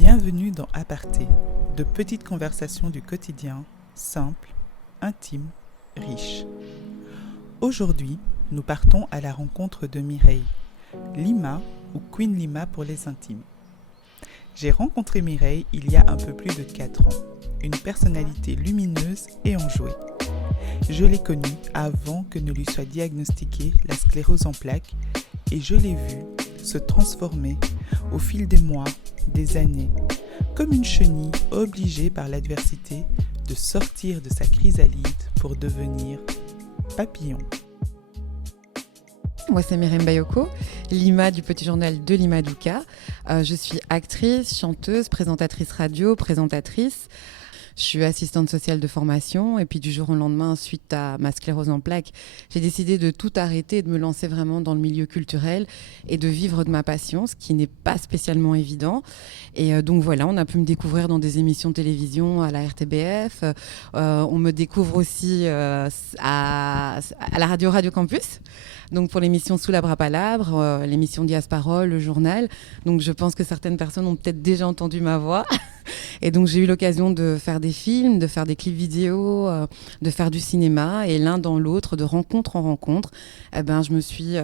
Bienvenue dans Aparté, de petites conversations du quotidien, simples, intimes, riches. Aujourd'hui, nous partons à la rencontre de Mireille, Lima ou Queen Lima pour les intimes. J'ai rencontré Mireille il y a un peu plus de 4 ans, une personnalité lumineuse et enjouée. Je l'ai connue avant que ne lui soit diagnostiquée la sclérose en plaques et je l'ai vue se transformer au fil des mois, des années, comme une chenille obligée par l'adversité de sortir de sa chrysalide pour devenir papillon. Moi, c'est Myriam Bayoko, Lima du Petit Journal de Lima Douka. Je suis actrice, chanteuse, présentatrice radio, présentatrice. Je suis assistante sociale de formation et puis du jour au lendemain, suite à ma sclérose en plaques, j'ai décidé de tout arrêter et de me lancer vraiment dans le milieu culturel et de vivre de ma passion, ce qui n'est pas spécialement évident. Et donc voilà, on a pu me découvrir dans des émissions de télévision à la RTBF. On me découvre aussi à la Radio Campus. Donc pour l'émission Sous la Brapalabre, l'émission Diasparol, le journal. Donc je pense que certaines personnes ont peut-être déjà entendu ma voix. Et donc j'ai eu l'occasion de faire des films, de faire des clips vidéo, de faire du cinéma. Et l'un dans l'autre, de rencontre en rencontre, je me suis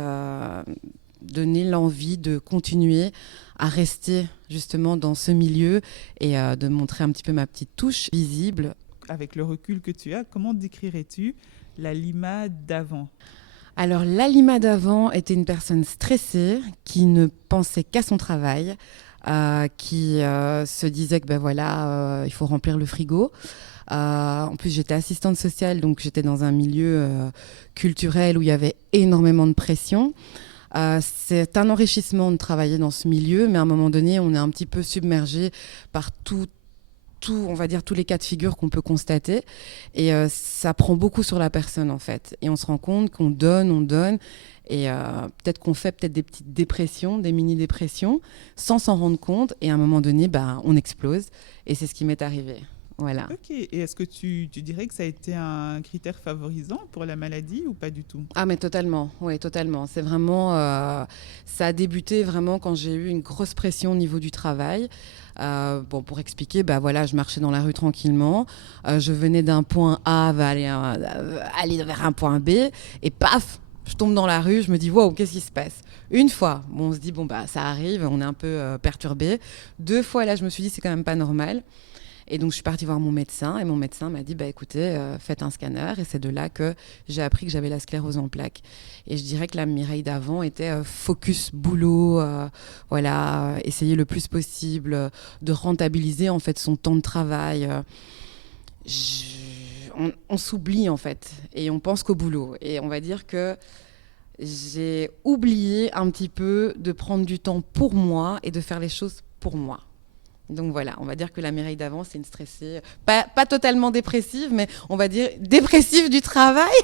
donné l'envie de continuer à rester justement dans ce milieu et de montrer un petit peu ma petite touche visible. Avec le recul que tu as, comment décrirais-tu la Lima d'avant ? Alors, la Lima d'avant était une personne stressée qui ne pensait qu'à son travail, qui se disait que il faut remplir le frigo. En plus, j'étais assistante sociale, donc j'étais dans un milieu culturel où il y avait énormément de pression. C'est un enrichissement de travailler dans ce milieu, mais à un moment donné, on est un petit peu submergé par on va dire tous les cas de figure qu'on peut constater et ça prend beaucoup sur la personne en fait et on se rend compte qu'on donne et peut-être qu'on fait des petites dépressions, des mini-dépressions sans s'en rendre compte et à un moment donné on explose et c'est ce qui m'est arrivé. Voilà. Ok, et est-ce que tu dirais que ça a été un critère favorisant pour la maladie ou pas du tout ? Ah mais totalement, oui totalement. C'est vraiment, ça a débuté vraiment quand j'ai eu une grosse pression au niveau du travail. Pour expliquer, je marchais dans la rue tranquillement, je venais d'un point A aller vers un point B et paf, je tombe dans la rue, je me dis wow, qu'est-ce qui se passe ? Une fois, on se dit ça arrive, on est un peu perturbé. 2 fois là, je me suis dit c'est quand même pas normal. Et donc, je suis partie voir mon médecin et mon médecin m'a dit, écoutez, faites un scanner. Et c'est de là que j'ai appris que j'avais la sclérose en plaques. Et je dirais que la Mireille d'avant était focus boulot, essayer le plus possible de rentabiliser en fait son temps de travail. On s'oublie en fait et on pense qu'au boulot. Et on va dire que j'ai oublié un petit peu de prendre du temps pour moi et de faire les choses pour moi. Donc voilà, on va dire que la Mireille d'avant, c'est une stressée, pas totalement dépressive, mais on va dire dépressive du travail.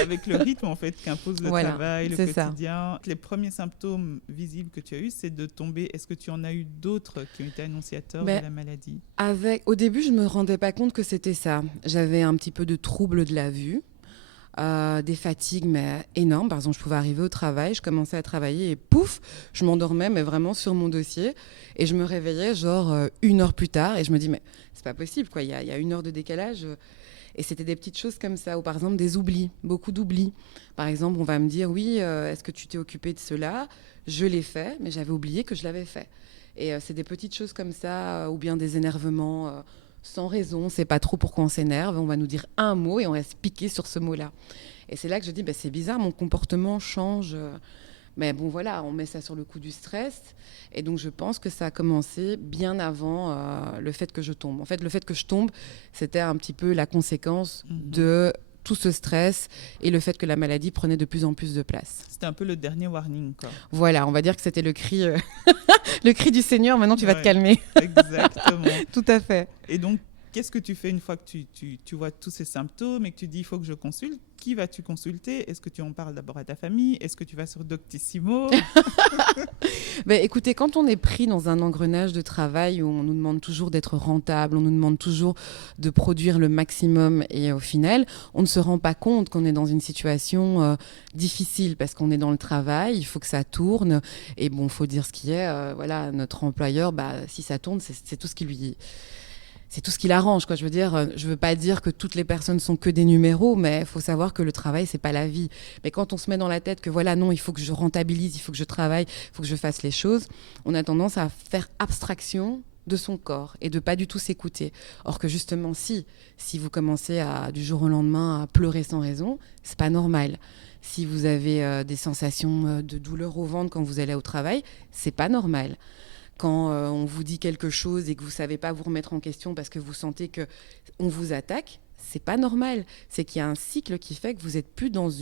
Avec le rythme en fait qu'impose le travail, le quotidien. Ça. Les premiers symptômes visibles que tu as eus, c'est de tomber. Est-ce que tu en as eu d'autres qui ont été annonciateurs de la maladie ? Au début, je ne me rendais pas compte que c'était ça. J'avais un petit peu de troubles de la vue. Des fatigues mais énormes. Par exemple, je pouvais arriver au travail, je commençais à travailler et pouf, je m'endormais mais vraiment sur mon dossier et je me réveillais genre 1 heure plus tard et je me dis mais c'est pas possible quoi, il y a 1 heure de décalage et c'était des petites choses comme ça ou par exemple des oublis, beaucoup d'oublis. Par exemple, on va me dire oui, est-ce que tu t'es occupé de cela ? Je l'ai fait, mais j'avais oublié que je l'avais fait. Et c'est des petites choses comme ça ou bien des énervements sans raison, on ne sait pas trop pourquoi on s'énerve, on va nous dire un mot et on reste piqué sur ce mot-là. Et c'est là que je dis, c'est bizarre, mon comportement change. Mais bon, voilà, on met ça sur le coup du stress. Et donc, je pense que ça a commencé bien avant le fait que je tombe. En fait, le fait que je tombe, c'était un petit peu la conséquence de tout ce stress et le fait que la maladie prenait de plus en plus de place. C'était un peu le dernier warning, quoi. Voilà, on va dire que c'était le cri, le cri du Seigneur, maintenant tu vas te calmer. Exactement. Tout à fait. Et donc, qu'est-ce que tu fais une fois que tu vois tous ces symptômes et que tu dis il faut que je consulte ? qui vas-tu consulter? Est-ce que tu en parles d'abord à ta famille? Est-ce que tu vas sur Doctissimo? Écoutez, quand on est pris dans un engrenage de travail où on nous demande toujours d'être rentable, on nous demande toujours de produire le maximum et au final, on ne se rend pas compte qu'on est dans une situation difficile parce qu'on est dans le travail, il faut que ça tourne et bon, il faut dire ce qui est. Voilà, notre employeur, si ça tourne, c'est tout ce qui lui... C'est tout ce qui l'arrange, quoi. Je veux dire, je veux pas dire que toutes les personnes sont que des numéros, mais il faut savoir que le travail, c'est pas la vie. Mais quand on se met dans la tête que voilà, non, il faut que je rentabilise, il faut que je travaille, il faut que je fasse les choses, on a tendance à faire abstraction de son corps et de pas du tout s'écouter. Or que justement, si vous commencez du jour au lendemain à pleurer sans raison, c'est pas normal. Si vous avez des sensations de douleur au ventre quand vous allez au travail, c'est pas normal. Quand on vous dit quelque chose et que vous ne savez pas vous remettre en question parce que vous sentez qu'on vous attaque, c'est pas normal. C'est qu'il y a un cycle qui fait que vous n'êtes plus dans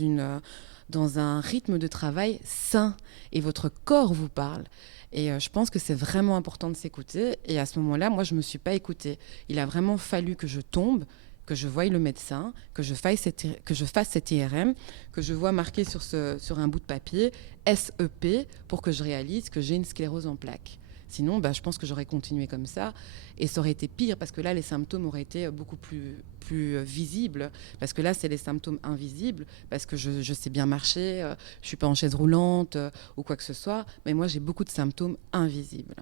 un rythme de travail sain et votre corps vous parle. Et je pense que c'est vraiment important de s'écouter. Et à ce moment-là, moi, je ne me suis pas écoutée. Il a vraiment fallu que je tombe, que je voie le médecin, que je fasse cette IRM, que je vois marqué sur un bout de papier SEP pour que je réalise que j'ai une sclérose en plaques. Sinon, je pense que j'aurais continué comme ça et ça aurait été pire parce que là, les symptômes auraient été beaucoup plus visibles. Parce que là, c'est les symptômes invisibles parce que je sais bien marcher, je ne suis pas en chaise roulante ou quoi que ce soit. Mais moi, j'ai beaucoup de symptômes invisibles.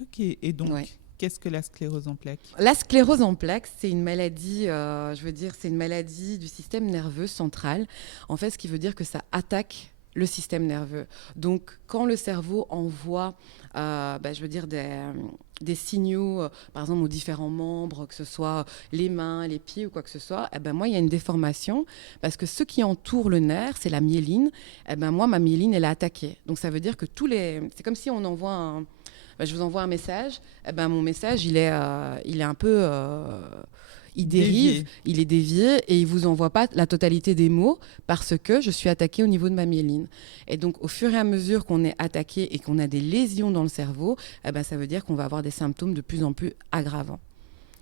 Ok, et donc, qu'est-ce que la sclérose en plaques? La sclérose en plaques, c'est une maladie, c'est une maladie du système nerveux central. En fait, ce qui veut dire que ça attaque le système nerveux. Donc, quand le cerveau envoie des signaux, par exemple, aux différents membres, que ce soit les mains, les pieds ou quoi que ce soit, moi, il y a une déformation parce que ce qui entoure le nerf, c'est la myéline. Moi, ma myéline, elle est attaquée. Donc, ça veut dire que c'est comme si on envoie je vous envoie un message, mon message, il est un peu... il dérive, il est dévié et il ne vous envoie pas la totalité des mots parce que je suis attaquée au niveau de ma myéline. Et donc, au fur et à mesure qu'on est attaqué et qu'on a des lésions dans le cerveau, ça veut dire qu'on va avoir des symptômes de plus en plus aggravants.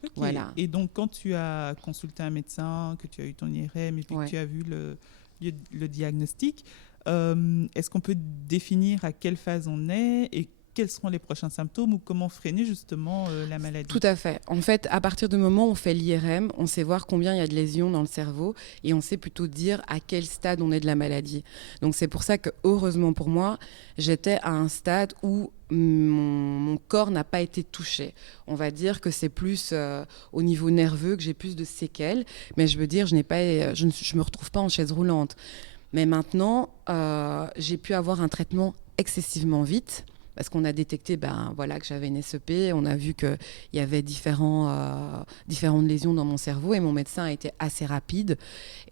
Okay. Voilà. Et donc, quand tu as consulté un médecin, que tu as eu ton IRM et puis que tu as vu le diagnostic, est-ce qu'on peut définir à quelle phase on est et quels seront les prochains symptômes ou comment freiner justement la maladie? Tout à fait. En fait, à partir du moment où on fait l'IRM, on sait voir combien il y a de lésions dans le cerveau et on sait plutôt dire à quel stade on est de la maladie. Donc c'est pour ça que, heureusement pour moi, j'étais à un stade où mon corps n'a pas été touché. On va dire que c'est plus au niveau nerveux que j'ai plus de séquelles, mais je veux dire, je me retrouve pas en chaise roulante. Mais maintenant, j'ai pu avoir un traitement excessivement vite. Parce qu'on a détecté que j'avais une SEP, on a vu qu'il y avait différentes lésions dans mon cerveau et mon médecin a été assez rapide.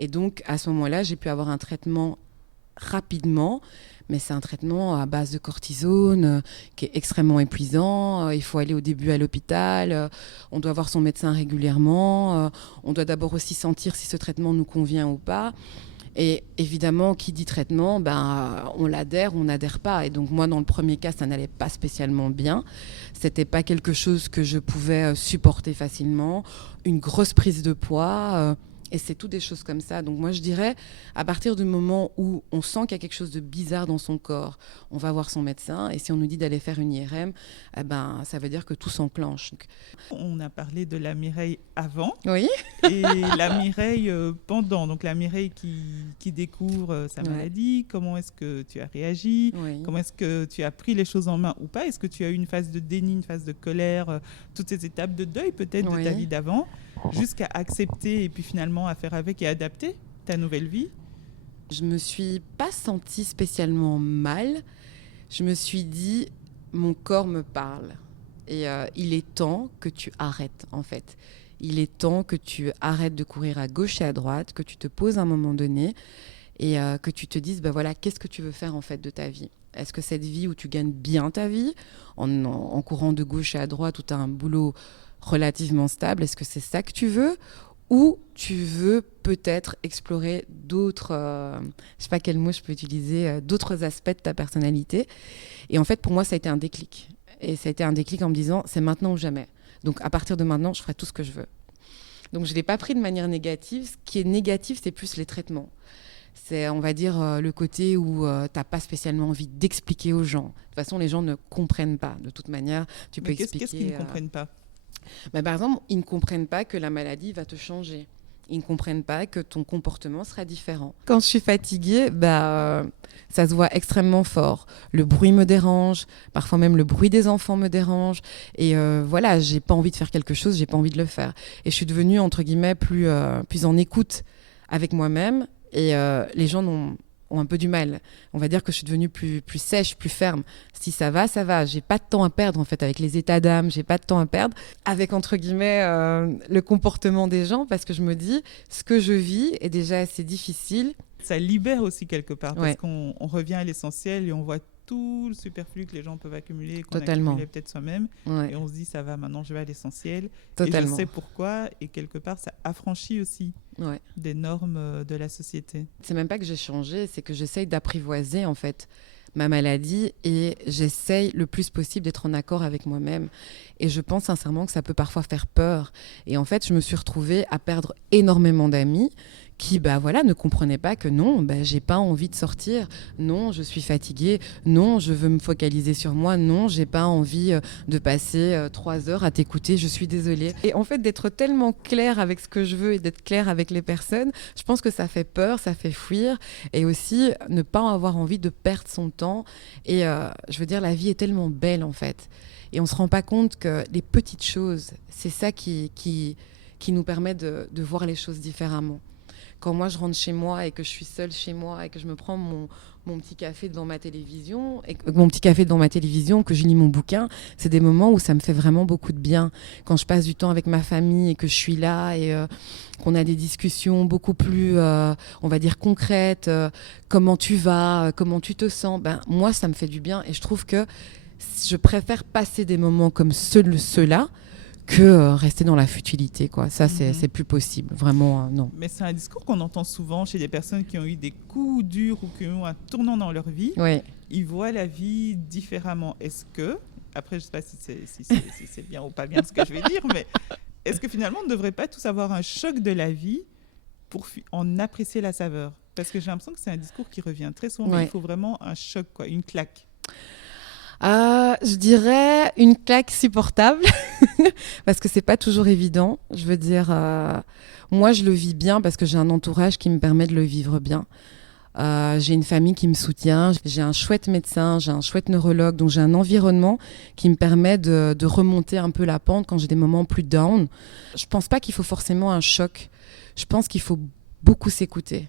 Et donc, à ce moment-là, j'ai pu avoir un traitement rapidement, mais c'est un traitement à base de cortisone qui est extrêmement épuisant. Il faut aller au début à l'hôpital, on doit voir son médecin régulièrement, on doit d'abord aussi sentir si ce traitement nous convient ou pas. Et évidemment, qui dit traitement, on l'adhère ou on n'adhère pas. Et donc moi, dans le premier cas, ça n'allait pas spécialement bien. C'était pas quelque chose que je pouvais supporter facilement. Une grosse prise de poids. Et c'est tout des choses comme ça. Donc moi, je dirais, à partir du moment où on sent qu'il y a quelque chose de bizarre dans son corps, on va voir son médecin. Et si on nous dit d'aller faire une IRM, ça veut dire que tout s'enclenche. Donc... On a parlé de la Mireille avant oui. et la Mireille pendant. Donc la Mireille qui découvre sa maladie. Comment est-ce que tu as réagi? Comment est-ce que tu as pris les choses en main ou pas? Est-ce que tu as eu une phase de déni, une phase de colère, toutes ces étapes de deuil peut-être de ta vie d'avant, jusqu'à accepter et puis finalement à faire avec et adapter ta nouvelle vie? Je me suis pas sentie spécialement mal. Je me suis dit, mon corps me parle. Et il est temps que tu arrêtes, en fait. Il est temps que tu arrêtes de courir à gauche et à droite, que tu te poses à un moment donné et que tu te dises, qu'est-ce que tu veux faire en fait de ta vie? Est-ce que cette vie où tu gagnes bien ta vie, en courant de gauche à droite, où tu as un boulot relativement stable, est-ce que c'est ça que tu veux? Ou tu veux peut-être explorer d'autres, je ne sais pas quel mot je peux utiliser, d'autres aspects de ta personnalité. Et en fait, pour moi, ça a été un déclic. Et ça a été un déclic en me disant, c'est maintenant ou jamais. Donc, à partir de maintenant, je ferai tout ce que je veux. Donc, je ne l'ai pas pris de manière négative. Ce qui est négatif, c'est plus les traitements. C'est, on va dire, le côté où tu n'as pas spécialement envie d'expliquer aux gens. De toute façon, les gens ne comprennent pas. De toute manière, tu peux expliquer... Qu'est-ce qu'ils ne comprennent pas? Par exemple, ils ne comprennent pas que la maladie va te changer. Ils ne comprennent pas que ton comportement sera différent. Quand je suis fatiguée, ça se voit extrêmement fort. Le bruit me dérange, parfois même le bruit des enfants me dérange. Et voilà, j'ai pas envie de faire quelque chose, j'ai pas envie de le faire. Et je suis devenue, entre guillemets, plus en écoute avec moi-même. Et les gens ont un peu du mal. On va dire que je suis devenue plus sèche, plus ferme. Si ça va, ça va. J'ai pas de temps à perdre en fait avec les états d'âme. J'ai pas de temps à perdre avec entre guillemets le comportement des gens parce que je me dis ce que je vis est déjà assez difficile. Ça libère aussi quelque part parce qu'on revient à l'essentiel et on voit tout le superflu que les gens peuvent accumuler, qu'on accumulait peut-être soi-même. Et on se dit ça va, maintenant je vais à l'essentiel. Totalement. Et je sais pourquoi et quelque part ça affranchit aussi des normes de la société. C'est même pas que j'ai changé, c'est que j'essaye d'apprivoiser en fait ma maladie et j'essaye le plus possible d'être en accord avec moi-même. Et je pense sincèrement que ça peut parfois faire peur. Et en fait, je me suis retrouvée à perdre énormément d'amis qui ne comprenaient pas que non, j'ai pas envie de sortir, non, je suis fatiguée, non, je veux me focaliser sur moi, non, j'ai pas envie de passer 3 heures à t'écouter, je suis désolée. Et en fait, d'être tellement claire avec ce que je veux et d'être claire avec les personnes, je pense que ça fait peur, ça fait fuir, et aussi ne pas avoir envie de perdre son temps. Et je veux dire, la vie est tellement belle en fait. Et on se rend pas compte que les petites choses, c'est ça qui nous permet de voir les choses différemment. Quand moi je rentre chez moi et que je suis seule chez moi et que je me prends mon petit café devant ma télévision que je lis mon bouquin, c'est des moments où ça me fait vraiment beaucoup de bien. Quand je passe du temps avec ma famille et que je suis là et qu'on a des discussions beaucoup plus, on va dire, concrètes, comment tu vas, comment tu te sens, moi ça me fait du bien et je trouve que je préfère passer des moments comme ceux-là que rester dans la futilité, quoi. Ça, c'est plus possible, vraiment, non. Mais c'est un discours qu'on entend souvent chez des personnes qui ont eu des coups durs ou qui ont un tournant dans leur vie. Oui. Ils voient la vie différemment. Est-ce que, après, je ne sais pas si c'est bien ou pas bien ce que je vais dire, mais est-ce que finalement, on ne devrait pas tous avoir un choc de la vie pour en apprécier la saveur? Parce que j'ai l'impression que c'est un discours qui revient très souvent, mais il faut vraiment un choc, quoi, une claque. Je dirais une claque supportable parce que c'est pas toujours évident. Je veux dire, moi je le vis bien parce que j'ai un entourage qui me permet de le vivre bien. J'ai une famille qui me soutient, j'ai un chouette médecin, j'ai un chouette neurologue, donc j'ai un environnement qui me permet de remonter un peu la pente quand j'ai des moments plus down. Je pense pas qu'il faut forcément un choc. Je pense qu'il faut beaucoup s'écouter.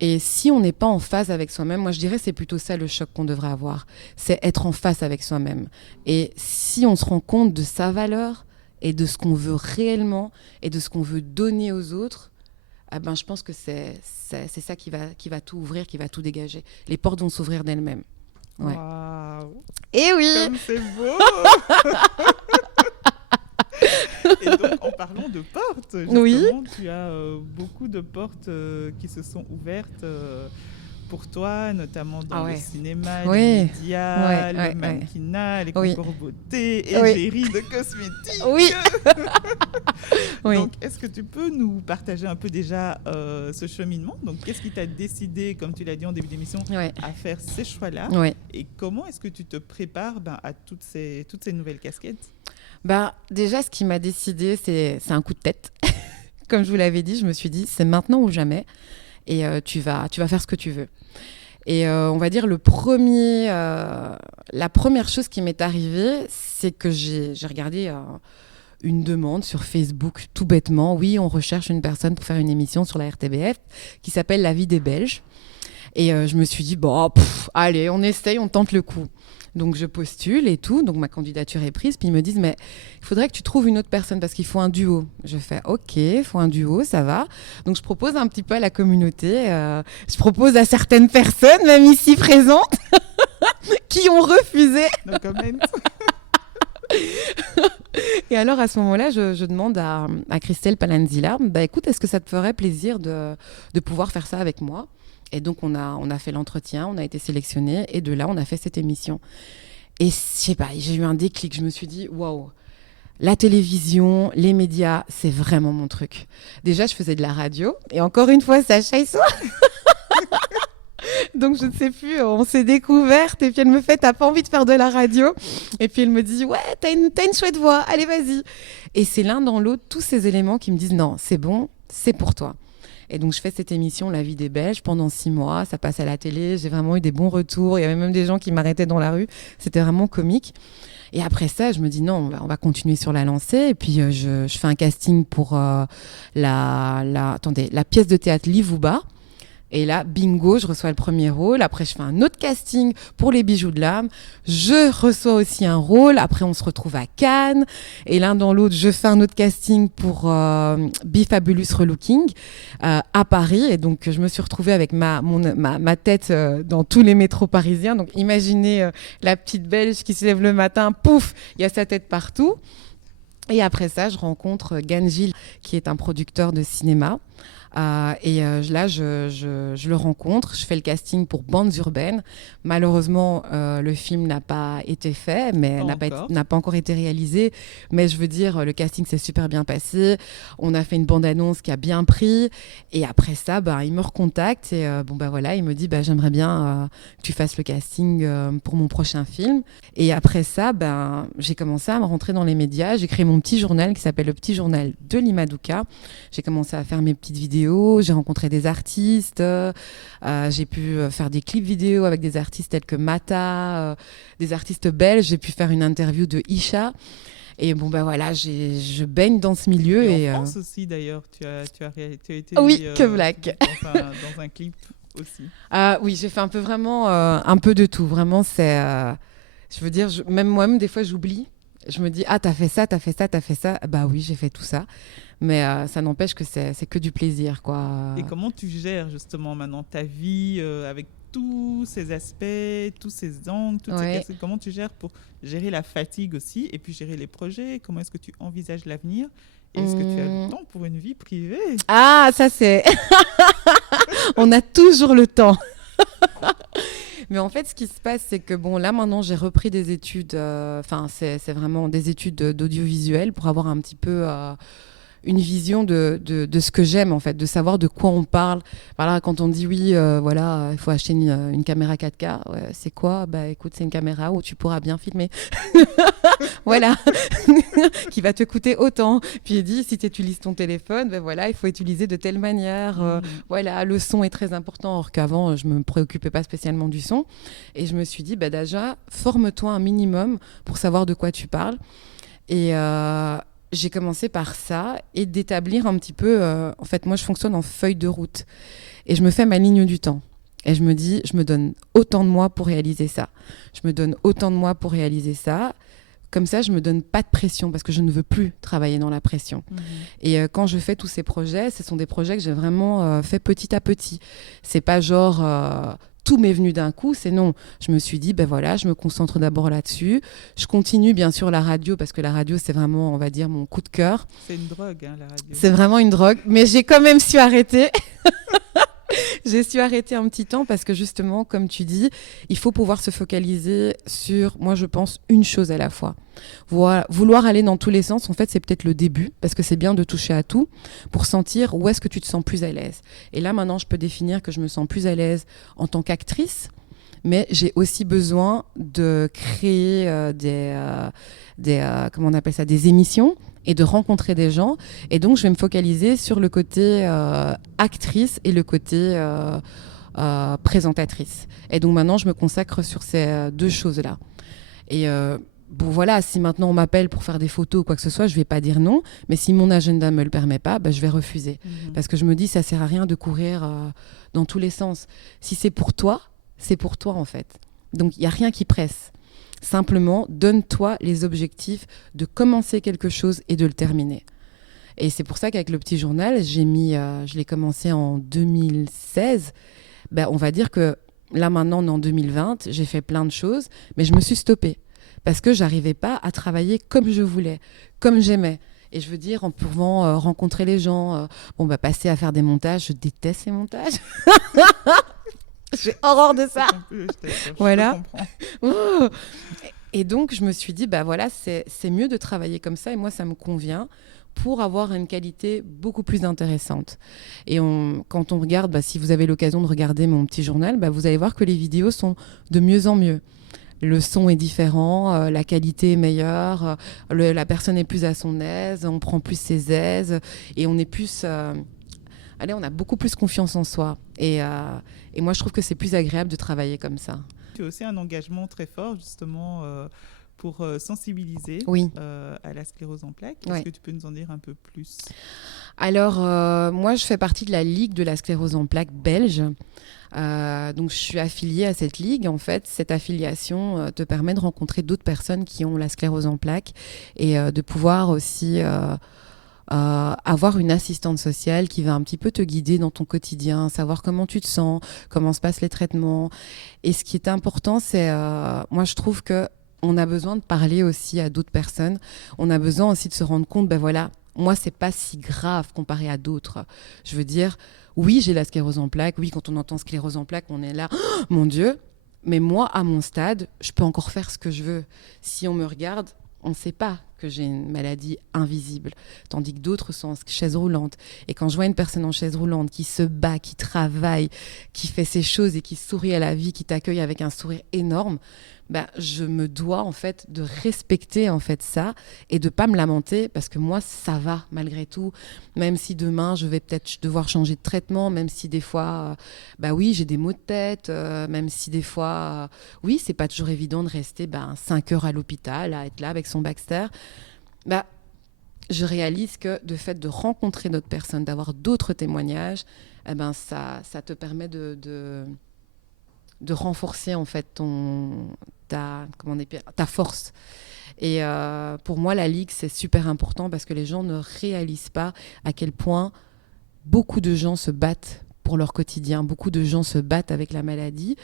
Et si on n'est pas en phase avec soi-même, moi je dirais que c'est plutôt ça le choc qu'on devrait avoir. C'est être en phase avec soi-même. Et si on se rend compte de sa valeur et de ce qu'on veut réellement et de ce qu'on veut donner aux autres, je pense que c'est ça qui va tout ouvrir, qui va tout dégager. Les portes vont s'ouvrir d'elles-mêmes. Ouais. Waouh! Et oui! Comme c'est beau! Et donc, en parlant de portes, justement, tu as beaucoup de portes qui se sont ouvertes pour toi, notamment dans le cinéma, les médias, le mannequinat, les concours beauté, égérie de cosmétiques. Oui. Donc, est-ce que tu peux nous partager un peu déjà ce cheminement? Donc, qu'est-ce qui t'a décidé, comme tu l'as dit en début d'émission, à faire ces choix-là? Et comment est-ce que tu te prépares à toutes ces nouvelles casquettes? Déjà, ce qui m'a décidé, c'est un coup de tête. Comme je vous l'avais dit, je me suis dit, c'est maintenant ou jamais. Et tu vas faire ce que tu veux. Et on va dire, la première chose qui m'est arrivée, c'est que j'ai regardé une demande sur Facebook, tout bêtement. Oui, on recherche une personne pour faire une émission sur la RTBF qui s'appelle La vie des Belges. Et je me suis dit, allez, on essaye, on tente le coup. Donc, je postule et tout. Donc, ma candidature est prise. Puis, ils me disent, mais il faudrait que tu trouves une autre personne parce qu'il faut un duo. Je fais, OK, il faut un duo, ça va. Donc, je propose un petit peu à la communauté. Je propose à certaines personnes, même ici présentes, qui ont refusé. No comment. Et alors, à ce moment-là, je demande à Christelle Palanzila, écoute, est-ce que ça te ferait plaisir de pouvoir faire ça avec moi ? Et donc, on a fait l'entretien, on a été sélectionnés. Et de là, on a fait cette émission. Et je sais pas, j'ai eu un déclic. Je me suis dit, waouh, la télévision, les médias, c'est vraiment mon truc. Déjà, je faisais de la radio. Et encore une fois, Sacha et soi. Donc, je ne sais plus, on s'est découvertes. Et puis, elle me fait, t'as pas envie de faire de la radio? Et puis, elle me dit, ouais, t'as une chouette voix. Allez, vas-y. Et c'est l'un dans l'autre, tous ces éléments qui me disent, non, c'est bon, c'est pour toi. Et donc, je fais cette émission La vie des Belges pendant 6 mois. Ça passe à la télé. J'ai vraiment eu des bons retours. Il y avait même des gens qui m'arrêtaient dans la rue. C'était vraiment comique. Et après ça, je me dis non, on va continuer sur la lancée. Et puis, je fais un casting pour la pièce de théâtre Livouba. Et là, bingo, je reçois le premier rôle. Après, je fais un autre casting pour Les Bijoux de l'âme. Je reçois aussi un rôle. Après, on se retrouve à Cannes. Et l'un dans l'autre, je fais un autre casting pour Be Fabulous Relooking à Paris. Et donc, je me suis retrouvée avec ma tête dans tous les métros parisiens. Donc, imaginez la petite Belge qui se lève le matin, pouf, il y a sa tête partout. Et après ça, je rencontre Ganjil, qui est un producteur de cinéma. Là, je le rencontre, je fais le casting pour Bandes urbaines. Malheureusement, le film n'a pas été fait, mais n'a pas encore été réalisé. Mais je veux dire, le casting s'est super bien passé. On a fait une bande-annonce qui a bien pris. Et après ça, il me recontacte et voilà, il me dit j'aimerais bien que tu fasses le casting pour mon prochain film. Et après ça, j'ai commencé à me rentrer dans les médias. J'ai créé mon petit journal qui s'appelle Le Petit Journal de Limadouka. J'ai commencé à faire mes petites vidéos. J'ai rencontré des artistes, j'ai pu faire des clips vidéo avec des artistes tels que Mata, des artistes belges. J'ai pu faire une interview de Isha. Et voilà, je baigne dans ce milieu. Et en France aussi, d'ailleurs, tu as été oui, que blague. Dans un clip aussi. Oui, j'ai fait un peu vraiment un peu de tout. Vraiment, c'est... je veux dire, même moi-même, des fois, j'oublie. Je me dis, t'as fait ça. Bah oui, j'ai fait tout ça. Mais ça n'empêche que c'est que du plaisir, quoi. Et comment tu gères justement maintenant ta vie avec tous ces aspects, tous ces angles, toutes ces casquettes? Comment tu gères pour gérer la fatigue aussi et puis gérer les projets? Comment est-ce que tu envisages l'avenir? Et est-ce que tu as le temps pour une vie privée? Ah, ça c'est... On a toujours le temps. Mais en fait, ce qui se passe, c'est que là, maintenant, j'ai repris des études. C'est vraiment des études d'audiovisuel pour avoir un petit peu... une vision de ce que j'aime, en fait, de savoir de quoi on parle. Voilà, quand on dit oui, il faut acheter une caméra 4K, c'est quoi? Écoute, c'est une caméra où tu pourras bien filmer. Voilà, qui va te coûter autant. Puis il dit, si tu utilises ton téléphone, il faut utiliser de telle manière. Voilà, le son est très important, alors qu'avant, je ne me préoccupais pas spécialement du son. Et je me suis dit, déjà, forme-toi un minimum pour savoir de quoi tu parles. Et... j'ai commencé par ça et d'établir un petit peu... en fait, moi, je fonctionne en feuille de route. Et je me fais ma ligne du temps. Et je me dis, je me donne autant de mois pour réaliser ça. Je me donne autant de mois pour réaliser ça. Comme ça, je ne me donne pas de pression parce que je ne veux plus travailler dans la pression. Et quand je fais tous ces projets, ce sont des projets que j'ai vraiment fait petit à petit. Ce n'est pas genre... tout m'est venu d'un coup, c'est non. Je me suis dit, je me concentre d'abord là-dessus. Je continue bien sûr la radio, parce que la radio, c'est vraiment, on va dire, mon coup de cœur. C'est une drogue, la radio. C'est vraiment une drogue, mais j'ai quand même su arrêter. J'ai su arrêter un petit temps parce que justement, comme tu dis, il faut pouvoir se focaliser sur, moi je pense, une chose à la fois. Vouloir aller dans tous les sens, en fait, c'est peut-être le début, parce que c'est bien de toucher à tout pour sentir où est-ce que tu te sens plus à l'aise. Et là, maintenant, je peux définir que je me sens plus à l'aise en tant qu'actrice, mais j'ai aussi besoin de créer comment on appelle ça, des émissions et de rencontrer des gens. Et donc, je vais me focaliser sur le côté actrice et le côté présentatrice. Et donc, maintenant, je me consacre sur ces deux choses-là. Et si maintenant on m'appelle pour faire des photos ou quoi que ce soit, je ne vais pas dire non. Mais si mon agenda ne me le permet pas, je vais refuser. Parce que je me dis, ça ne sert à rien de courir dans tous les sens. Si c'est pour toi en fait. Donc, il n'y a rien qui presse. Simplement, donne-toi les objectifs de commencer quelque chose et de le terminer. Et c'est pour ça qu'avec le petit journal, je l'ai commencé en 2016. On va dire que là, maintenant, on est en 2020, j'ai fait plein de choses, mais je me suis stoppée parce que je n'arrivais pas à travailler comme je voulais, comme j'aimais. Et je veux dire, en pouvant rencontrer les gens, passer à faire des montages, je déteste ces montages. J'ai horreur de ça. Je voilà. Et donc, je me suis dit, bah voilà, c'est mieux de travailler comme ça, et moi, ça me convient, pour avoir une qualité beaucoup plus intéressante. Et quand on regarde, si vous avez l'occasion de regarder mon petit journal, vous allez voir que les vidéos sont de mieux en mieux. Le son est différent, la qualité est meilleure, la personne est plus à son aise, on prend plus ses aises, et on est plus... on a beaucoup plus confiance en soi. Et moi, je trouve que c'est plus agréable de travailler comme ça. Tu as aussi un engagement très fort, justement, pour sensibiliser Oui. À la sclérose en plaques. Est-ce que tu peux nous en dire un peu plus ? Alors, moi, je fais partie de la Ligue de la sclérose en plaques belge. Donc, je suis affiliée à cette ligue. En fait, cette affiliation te permet de rencontrer d'autres personnes qui ont la sclérose en plaques et de pouvoir aussi avoir une assistante sociale qui va un petit peu te guider dans ton quotidien, savoir comment tu te sens, comment se passent les traitements. Et ce qui est important, c'est, moi, je trouve que on a besoin de parler aussi à d'autres personnes. On a besoin aussi de se rendre compte, moi, c'est pas si grave comparé à d'autres. Je veux dire, oui, j'ai la sclérose en plaques. Oui, quand on entend sclérose en plaques, on est là, oh, mon Dieu. Mais moi, à mon stade, je peux encore faire ce que je veux. Si on me regarde, on ne sait pas que j'ai une maladie invisible, tandis que d'autres sont en chaise roulante. Et quand je vois une personne en chaise roulante qui se bat, qui travaille, qui fait ses choses et qui sourit à la vie, qui t'accueille avec un sourire énorme, je me dois en fait de respecter en fait ça et de pas me lamenter parce que moi ça va malgré tout, même si demain je vais peut-être devoir changer de traitement, même si des fois oui j'ai des maux de tête, même si des fois oui c'est pas toujours évident de rester 5 heures à l'hôpital à être là avec son Baxter, je réalise que le fait de rencontrer d'autres personnes, d'avoir d'autres témoignages, ça te permet de renforcer en fait ta force. Et pour moi, la Ligue, c'est super important parce que les gens ne réalisent pas à quel point beaucoup de gens se battent pour leur quotidien. Beaucoup de gens se battent avec la maladie.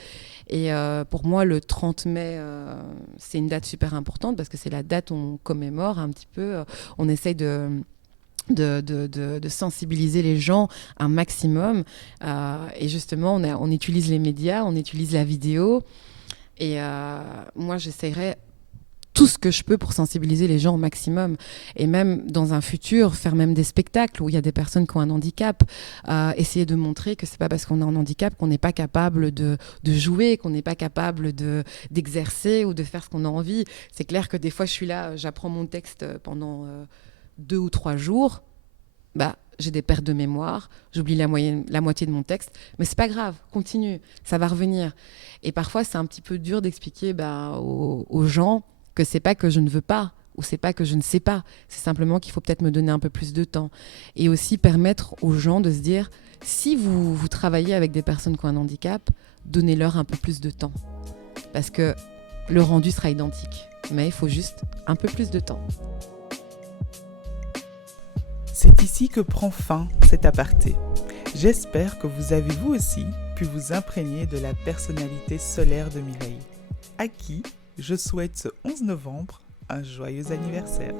Et pour moi, le 30 mai, c'est une date super importante parce que c'est la date où on commémore un petit peu. On essaye de sensibiliser les gens un maximum. Et justement, on utilise les médias, on utilise la vidéo. Et moi, j'essaierai tout ce que je peux pour sensibiliser les gens au maximum. Et même dans un futur, faire même des spectacles où il y a des personnes qui ont un handicap. Essayer de montrer que c'est pas parce qu'on a un handicap qu'on n'est pas capable de jouer, qu'on n'est pas capable d'exercer ou de faire ce qu'on a envie. C'est clair que des fois, je suis là, j'apprends mon texte pendant 2 ou 3 jours. J'ai des pertes de mémoire, j'oublie la moitié de mon texte, mais c'est pas grave, continue, ça va revenir. Et parfois, c'est un petit peu dur d'expliquer aux gens que c'est pas que je ne veux pas, ou c'est pas que je ne sais pas, c'est simplement qu'il faut peut-être me donner un peu plus de temps. Et aussi permettre aux gens de se dire, si vous travaillez avec des personnes qui ont un handicap, donnez-leur un peu plus de temps. Parce que le rendu sera identique, mais il faut juste un peu plus de temps. C'est ici que prend fin cet aparté. J'espère que vous avez vous aussi pu vous imprégner de la personnalité solaire de Mireille, à qui je souhaite ce 11 novembre un joyeux anniversaire.